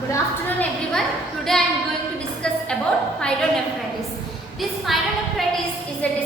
Good afternoon everyone. Today I am going to discuss about pyelonephritis. This pyelonephritis is a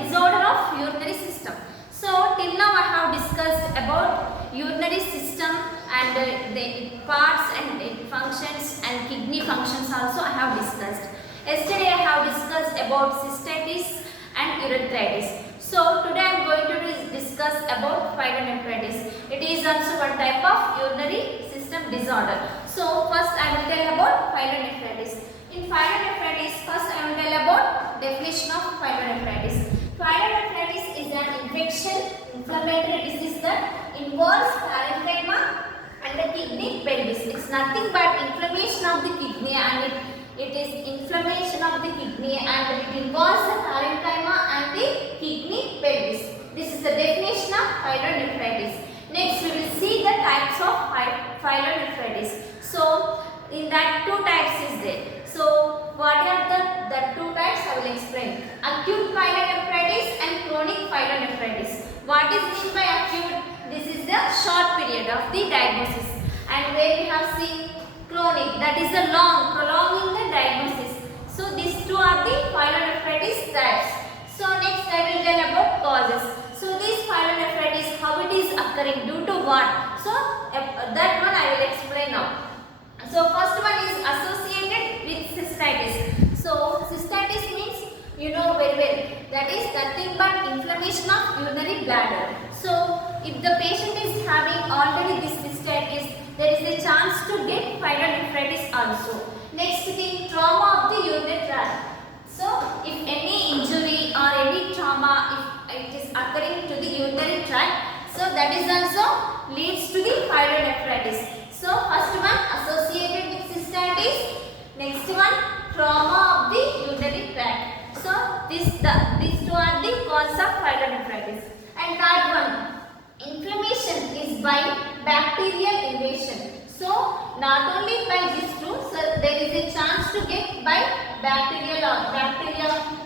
disorder of urinary system. So till now I have discussed about urinary system and the parts and functions and kidney functions also I have discussed. Yesterday I have discussed about cystitis and urethritis. So today I am going to discuss about pyelonephritis. It is also one type of urinary system disorder. So first I will tell about pyelonephritis. In pyelonephritis, first I will tell about definition of pyelonephritis. Pyelonephritis is an inflammatory disease that involves parenchyma and the kidney pelvis. It's nothing but inflammation of the kidney, and it is inflammation of the kidney and it involves the parenchyma and the kidney pelvis. This is the definition of pyelonephritis. Next we will see the types of pyelonephritis. So in that two types is there. So what are the two types I will explain. Acute pyelonephritis and chronic pyelonephritis. What is meant by acute? This is the short period of the diagnosis, and where we have seen chronic, that is the long, prolonging the diagnosis. So these two are the pyelonephritis types. So next I will tell about causes. So this pyelonephritis, how it is occurring, due to what? So that one I will explain now. So first one is associated with cystitis. So cystitis means you know very well, that is nothing but inflammation of urinary bladder. So if the patient is having already this cystitis, there is a chance to get pyelonephritis also. Next thing, trauma of the urinary tract. So if any injury or any trauma, if it is occurring to the urinary tract, so that is also leads to the pyelonephritis. So first one associated with cystitis, next one trauma of the urinary tract. So these two are the causes of pyelonephritis. And third one, inflammation is by bacterial invasion. So not only by these two, so there is a chance to get by bacterial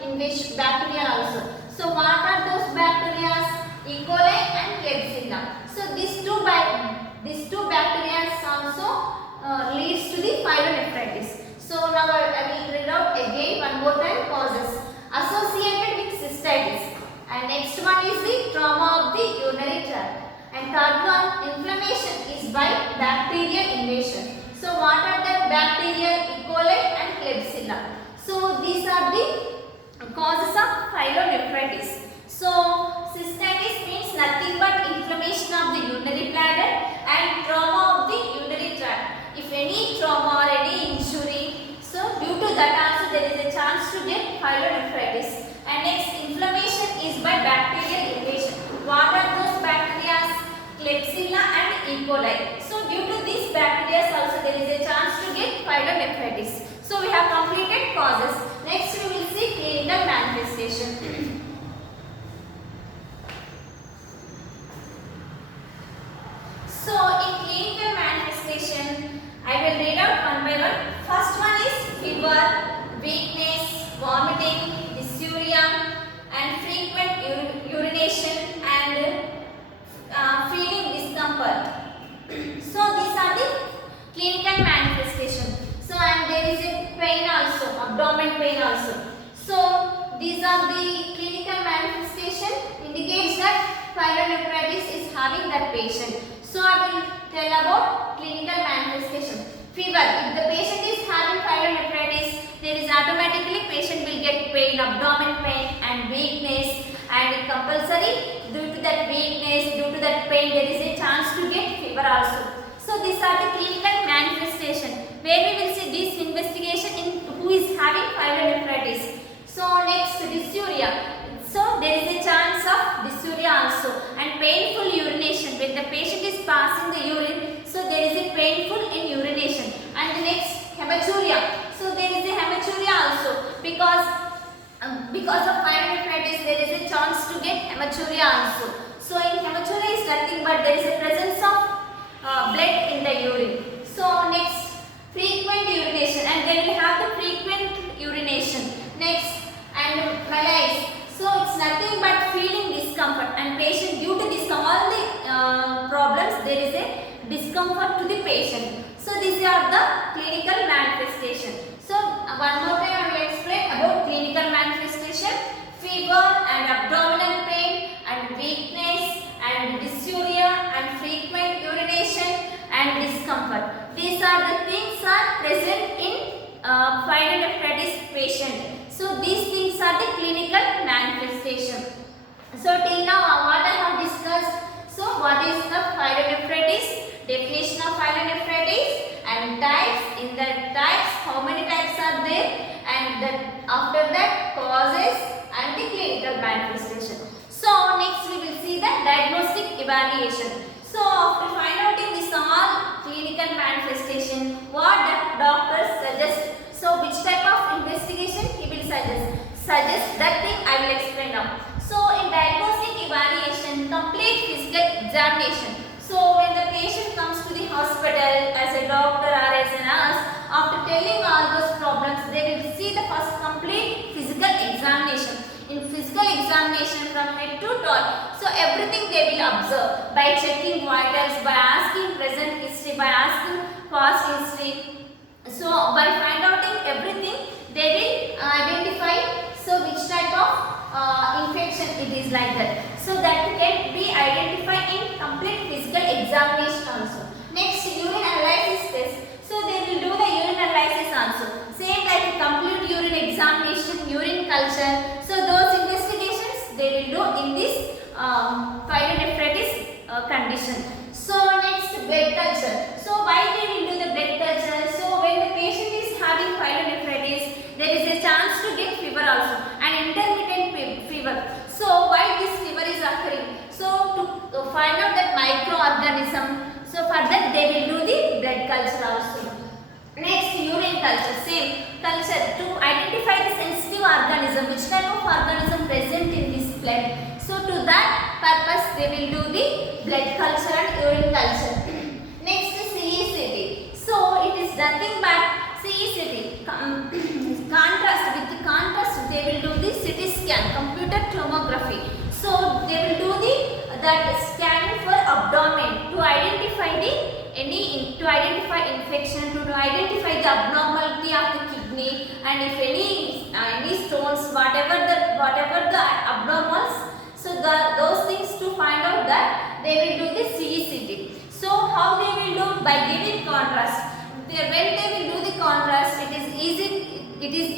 invasion, bacteria also. So what are those bacteria? E. coli and Klebsiella. So these two bacteria also leads to the pyelonephritis. So now I will read out again one more time causes. Associated with cystitis, and next one is the trauma of the urinary tract, and third one inflammation is by bacterial invasion. So what are the bacteria? E. coli and Klebsiella. So these are the causes of pyelonephritis. So cystitis means nothing but inflammation of the urinary bladder and trauma of the urinary tract. If any trauma or any injury, so due to that also there is a chance to get pyelonephritis. And next, inflammation is by bacterial invasion. What are those bacteria? Klebsiella and E. coli. So due to these bacteria also there is a chance to get pyelonephritis. So we have completed causes. Next we will see clinical manifestation. So in clinical manifestation, I will read out one by one. First one is fever, weakness, vomiting, dysuria, and frequent urination and feeling discomfort. So these are the clinical manifestation. So and there is a pain also, abdomen pain also. So these are the clinical manifestation indicates that pyelonephritis is having that patient. So I will tell about clinical manifestation. Fever. If the patient is having pyelonephritis, there is automatically patient will get pain, abdomen pain and weakness, and compulsory due to that weakness, due to that pain, there is a chance to get fever also. So these are the clinical manifestation where we will see this investigation in who is having pyelonephritis. So next, dysuria. So there is a chance of dysuria also, and painful urination when the patient is passing the urine. So there is a painful in urination. And the next, hematuria. So there is a hematuria also because of pyelonephritis there is a chance to get hematuria also. So in hematuria is nothing but there is a presence of blood in the urine. So next, frequent urination, and they will have the frequent urination. Next, and malaise. So it's nothing but feeling discomfort, and patient due to this all the problems there is a discomfort to the patient. So these are the clinical manifestation. So one more time I will explain about clinical manifestation: fever and abdominal pain and weakness and dysuria and frequent urination and discomfort. These are the things are present in pyelonephritis patient. So these things are the clinical manifestation. So till now what I have discussed. So what is the pyelonephritis? Definition of pyelonephritis and types. In the types, how many types are there? And after that, causes and the clinical manifestation. So next we will see the diagnostic evaluation. So after finding out this all clinical manifestation, what the doctors suggest. So which type of investigation he will suggest that thing I will explain now. So in diagnostic evaluation, complete physical examination. So when the patient comes to the hospital as a doctor or as a nurse, after telling all those problems, they will see the first complete physical examination. In physical examination from head to toe, so everything they will observe by checking vitals, by asking present history, by asking past history. So by finding out everything, they will identify so which type of infection it is like that. So that can be identified in complete physical examination also. Next, urine analysis test. So they will do the urine analysis also. Same like complete urine examination, urine culture. So those investigations they will do in this pyelonephritis condition. So next, blood culture. So why they will do the blood culture? So when the patient is having pyelonephritis, there is a chance to get fever also, and intermittent fever. So why this fever is occurring? So to find out that microorganism. So for that they will do the blood culture also. Next, urine culture. Same culture to identify the sensitive organism, which type of organism present in this blood. So to that purpose they will do the blood culture and urine culture. Next is CECT. So it is nothing but CECT. Contrast, with the contrast they will do the CT scan, computer tomography. So they will do that scanning for abdomen to identify infection, to identify the abnormality of the kidney, and if any stones, whatever the abnormals. So those things to find out that they will do the CECT. So how they will do? By giving contrast. When they will do the contrast, it is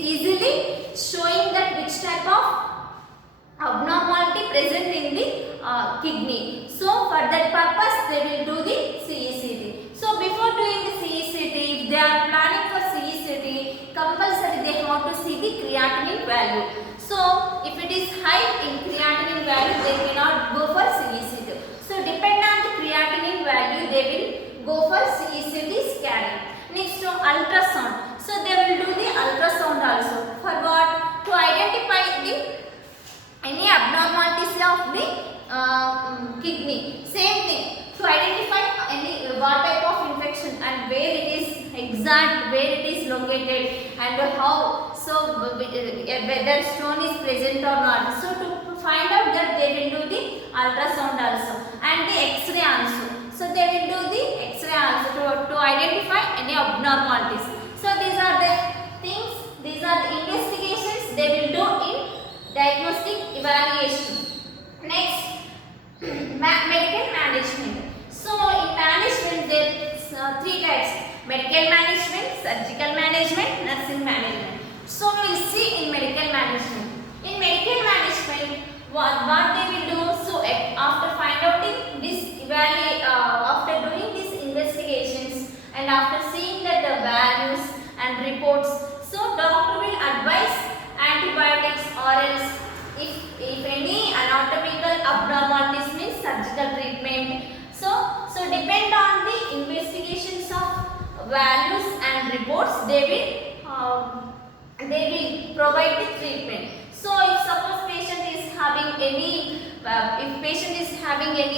easily showing that which type of abnormality present in the kidney. So for that purpose they will do the CECT. So before doing the CECT, if they are planning for CECT, compulsory they have to see the creatinine value. So if it is high in creatinine value, they cannot go for CECT. So depend on the creatinine value, they will go for CECT scanning. Next, ultrasound. So they will do the ultrasound also. For what? To identify any abnormalities of the kidney. Same thing. To identify what type of infection and where it is exact, where it is located, and how. So whether stone is present or not. So to find out that, they will do the ultrasound also and the X-ray also. So they will do the X-ray also to identify any abnormalities. So these are the things, these are the investigations they will do in diagnostic evaluation. Next, medical management. So in management there are three types: medical management, surgical management, nursing management. So we will see in medical management. In medical management, what they will do? So after finding out this after doing these investigations and after seeing that the values and reports, so doctor will advise antibiotics, or else if any anatomical abnormalities means surgical treatment. So depend on the investigations of values and reports, they will provide the treatment. So if suppose patient is having any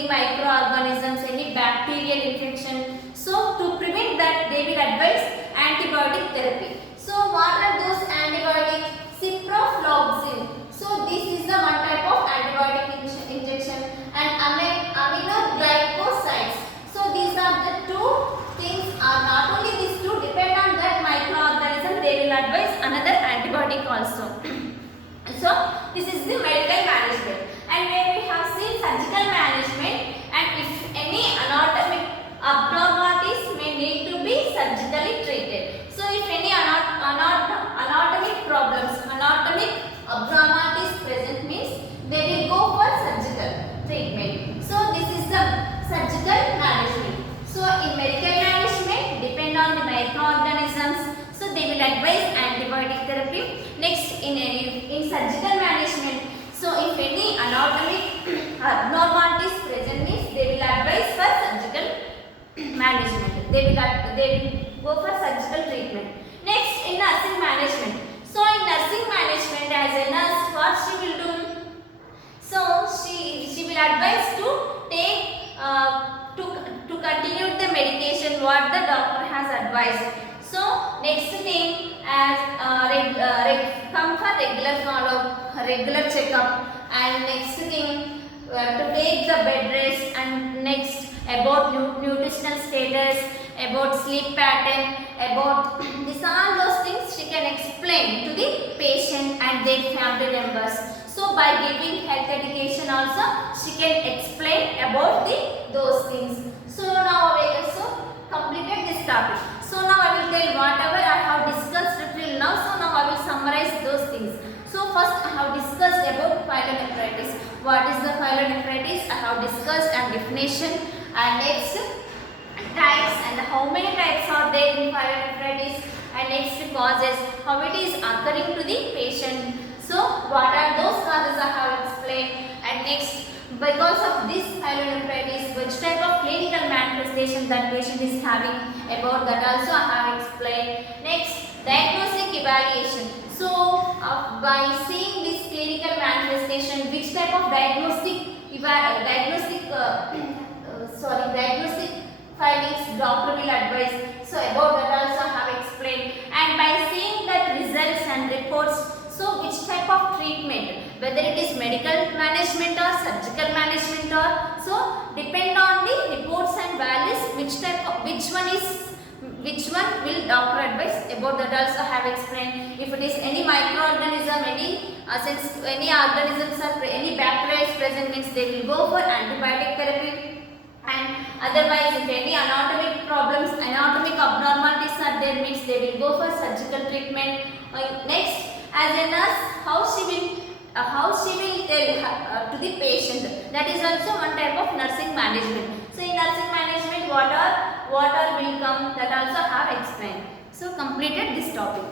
microorganisms, any bacterial infection, so to prevent that they will advise antibiotic therapy. So what are those antibiotics? Ciprofloxacin. So this is the one type of antibiotic injection, and aminoglycosides. So these are the two also. So this is the medical management, and when we have seen surgical management, and if any anatomic abnormalities may need to be surgically treated. So if any anatomic problems, anatomic abnormalities present means they will go for surgical treatment. So this is the surgical management. So in medical management depend on the microorganisms, so they will advise antibiotic therapy. Next in surgical management, so if any anatomic abnormalities present means they will advise for surgical management. They will go for surgical treatment. Next in nursing management. So in nursing management, as a nurse, what she will do? So she will advise to take to continue the medication what the doctor has advised. So next thing, as come for regular follow, regular checkup, and next thing to take the bed rest, and next about nutritional status, about sleep pattern, about this all those things she can explain to the patient and their family members. So by giving health education also she can explain about those things. So now completed this topic. So now I will tell whatever I have discussed till now. So now I will summarize those things. So first I have discussed about pyelonephritis. What is the pyelonephritis? I have discussed and definition, and next types and how many types are there in pyelonephritis, and next causes, how it is occurring to the patient. So what are those causes I have explained, and next because of this pyelonephritis which type of clinical manifestation that patient is having, about that also I have explained. Next diagnostic evaluation. So by seeing this clinical manifestation, which type of diagnostic findings doctor will advise. So about that also I have explained, and by seeing that results and reports, so which type of treatment, whether it is medical management or surgical management, or so depend on the reports and values, which one will doctor advise. About that also I have explained. If it is any microorganism, since any organisms or any bacteria is present means they will go for antibiotic therapy, and otherwise if any anatomic problems, anatomic abnormalities are there means they will go for surgical treatment. Next, as a nurse, how she will tell to the patient, that is also one type of nursing management. So in nursing management what all will come, that also I have explained. So completed this topic.